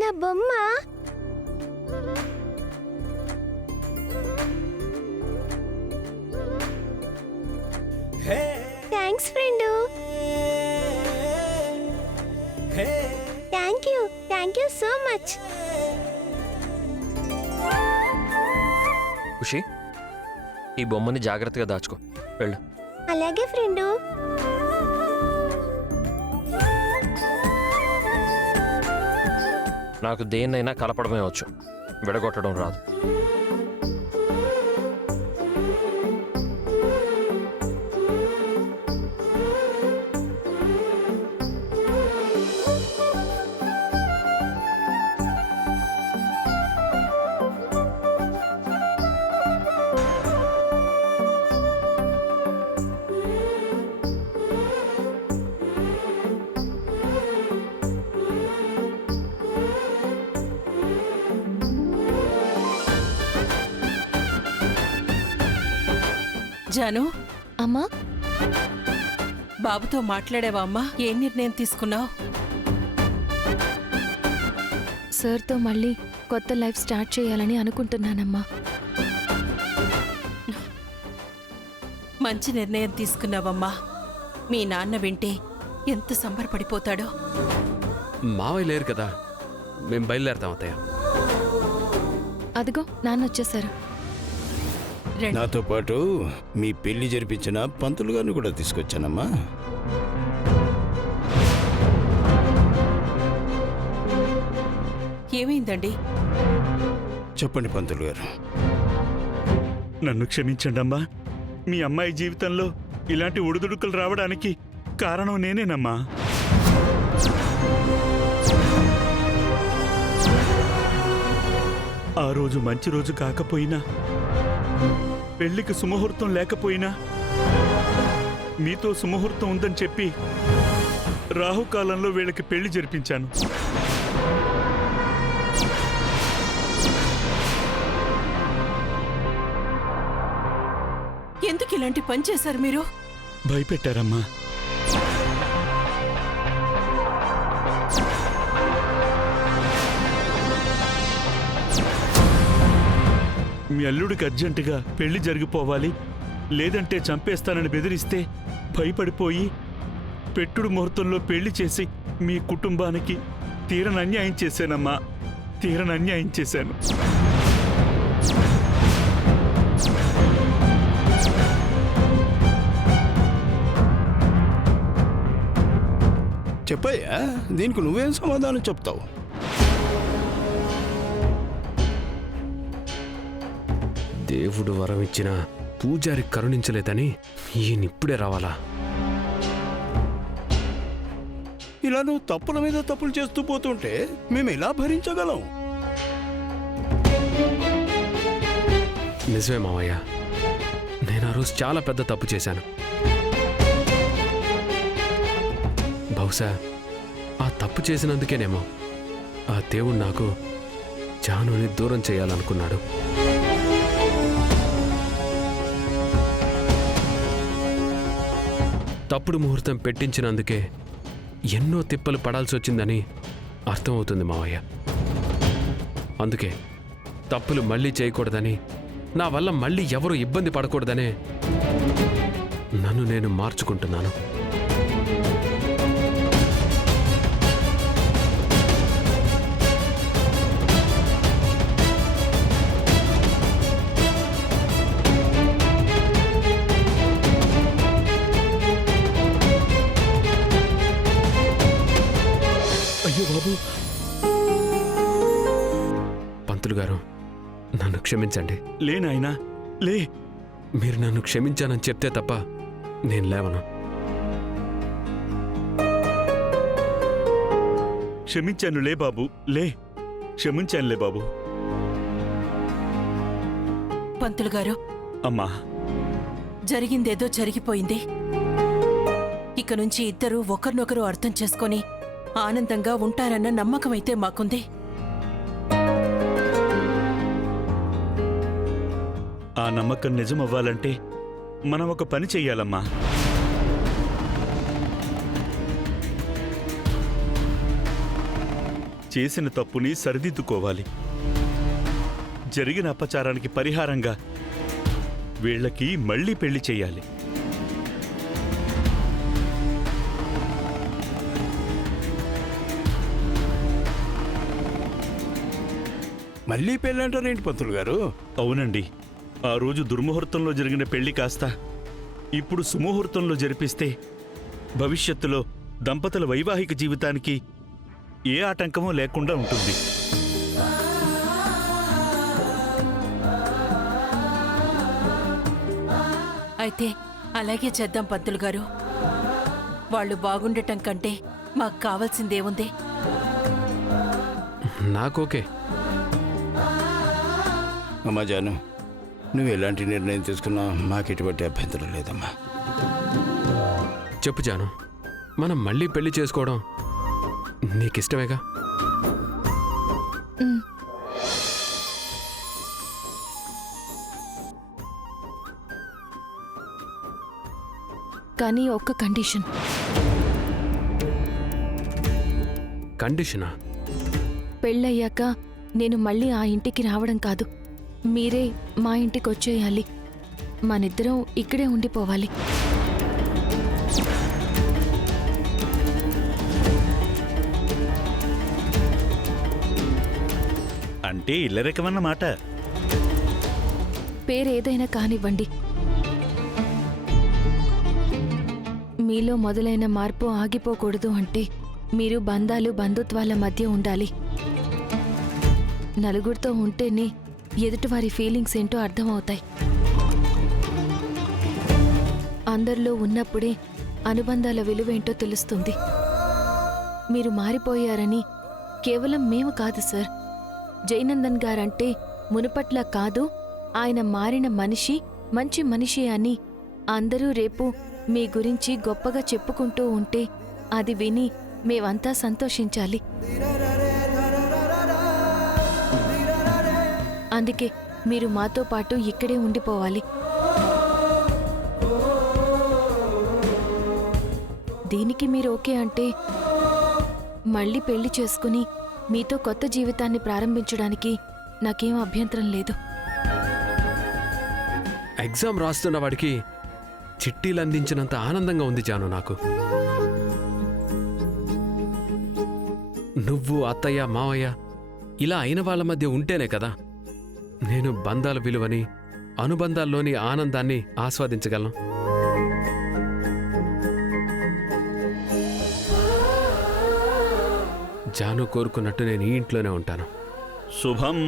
నా బొమ్మ. Thanks friend. Thank you so much. Khushi, ఈ బొమ్మని జాగ్రత్తగా దాచుకో. వెళ్ళు. అలాగే ఫ్రెండు. నాకు దేన్నైనా కలపడమే వచ్చు, విడగొట్టడం రాదు. జాను, అమ్మా, బాబుతో మాట్లాడావా అమ్మా? ఏం నిర్ణయం తీసుకున్నావు? సార్తో మళ్ళీ కొత్త లైఫ్ స్టార్ట్ చేయాలని అనుకుంటున్నానమ్మా. మంచి నిర్ణయం తీసుకున్నావమ్మా. మీ నాన్న వింటే ఎంత సంబరపడిపోతాడో. మావయ్య లేరు కదా, మేము బయలుదేరతాం అత్తయ్య. అదిగో నాన్న వచ్చేసారు. నాతో పాటు మీ పెళ్లి జరిపించిన పంతులు గారిని కూడా తీసుకొచ్చానమ్మా. ఏమైందండి? చెప్పండి పంతులు గారు. నన్ను క్షమించండి అమ్మా. మీ అమ్మాయి జీవితంలో ఇలాంటి ఒడిదుడుకులు రావడానికి కారణం నేనేనమ్మా. ఆ రోజు మంచి రోజు కాకపోయినా, పెళ్లికి సుముహూర్తం లేకపోయినా, మీతో సుముహూర్తం ఉందని చెప్పి రాహుకాలంలో వీళ్ళకి పెళ్లి జరిపించాను. ఎందుకు ఇలాంటి పని చేశారు మీరు? భయపెట్టారమ్మా. మీ అల్లుడికి అర్జెంటుగా పెళ్లి జరిగిపోవాలి, లేదంటే చంపేస్తానని బెదిరిస్తే భయపడిపోయి పెట్టుడు ముహూర్తంలో పెళ్లి చేసి మీ కుటుంబానికి తీరని అన్యాయం చేశానమ్మా. తీరని అన్యాయం చేశాను. చెప్పయ్యా, దీనికి నువ్వేం సమాధానం చెప్తావు? దేవుడు వరం ఇచ్చిన పూజారి కరుణించలేదని ఈయనిప్పుడే రావాలా? ఇలా నువ్వు తప్పుల మీద తప్పులు చేస్తూ పోతుంటే మేము ఎలా భరించగలం? నిజమే మావయ్య, నేను ఆ రోజు చాలా పెద్ద తప్పు చేశాను. బహుశా ఆ తప్పు చేసినందుకేనేమో ఆ దేవుడు నాకు జానుని దూరం చేయాలనుకున్నాడు. తప్పుడు ముహూర్తం పెట్టించినందుకే ఎన్నో తిప్పలు పడాల్సి వచ్చిందని అర్థమవుతుంది మావయ్య. అందుకే తప్పులు మళ్ళీ చేయకూడదని, నా వల్ల మళ్ళీ ఎవరు ఇబ్బంది పడకూడదనే నన్ను నేను మార్చుకుంటున్నాను. అయ్యో బాబు. పంతులు గారు, నన్ను క్షమించండి. లేనాయనా లే. మీరు నన్ను క్షమించానని చెప్తే తప్ప నేను లేవను. క్షమించానులే బాబు, లే. క్షమించానులే బాబు. పంతులు గారు, అమ్మా, జరిగిందేదో జరిగిపోయింది. ఇక నుంచి ఇద్దరూ ఒకరినొకరు అర్థం చేసుకొని ఆనందంగా ఉంటారన్న నమ్మకమైతే మాకుంది. ఆ నమ్మకం నిజమవ్వాలంటే మనం ఒక పని చెయ్యాలమ్మా. చేసిన తప్పుని సరిదిద్దుకోవాలి. జరిగిన అపచారానికి పరిహారంగా వీళ్ళకి మళ్ళీ పెళ్లి చేయాలి. మళ్ళీ పెళ్ళంటారేంటి పంతులు గారు? అవునండి, ఆ రోజు దుర్ముహూర్తంలో జరిగిన పెళ్లి కాస్త ఇప్పుడు సుముహూర్తంలో జరిపిస్తే భవిష్యత్తులో దంపతుల వైవాహిక జీవితానికి ఏ ఆటంకమూ లేకుండా ఉంటుంది. అయితే అలాగే చేద్దాం పంతులు గారు. వాళ్ళు బాగుండటం కంటే మాకు కావాల్సిందేముంది? నాకోకే. అమ్మా జాను, నువ్వు ఎలాంటి నిర్ణయం తీసుకున్నా మాకు ఎటువంటి అభ్యంతరం లేదమ్మా. చెప్పు జాను, మనం మళ్ళీ పెళ్లి చేసుకోవడం నీకిష్టమేగా? కానీ ఒక్క కండిషన్. కండిషనా? పెళ్ళయ్యాక నేను మళ్ళీ ఆ ఇంటికి రావడం కాదు, మీరే మా ఇంటికి వచ్చేయాలి. మనిద్దరం ఇక్కడే ఉండిపోవాలి. అంటే ఇల్లరికమన్నమాట. పేరేదైనా కానివ్వండి. మీలో మొదలైన మార్పు ఆగిపోకూడదు అంటే మీరు బంధాలు బంధుత్వాల మధ్య ఉండాలి. నలుగురితో ఉంటేనే ఎదుటివారి ఫీలింగ్స్ ఏంటో అర్థమవుతాయి. అందరిలో ఉన్నప్పుడే అనుబంధాల విలువేంటో తెలుస్తుంది. మీరు మారిపోయారని కేవలం మేము కాదు సార్, జయనందన్ గారంటే మునుపట్లా కాదు, ఆయన మారిన మనిషి, మంచి మనిషి అని అందరూ రేపు మీ గురించి గొప్పగా చెప్పుకుంటూ ఉంటే అది విని మేమంతా సంతోషించాలి. అందుకే మీరు మాతో పాటు ఇక్కడే ఉండిపోవాలి. దీనికి మీరు ఓకే అంటే మళ్ళీ పెళ్లి చేసుకుని మీతో కొత్త జీవితాన్ని ప్రారంభించడానికి నాకేం అభ్యంతరం లేదు. ఎగ్జామ్ రాస్తున్న వాడికి చిట్టీలు అందించినంత ఆనందంగా ఉంది జాను నాకు. నువ్వు, అత్తయ్య, మావయ్య ఇలా అయిన వాళ్ళ మధ్య ఉంటేనే కదా నేను బంధాల విలువని, అనుబంధాల్లోని ఆనందాన్ని ఆస్వాదించగలను. జాను కోరుకున్నట్టు నేను ఈ ఇంట్లోనే ఉంటాను. శుభం.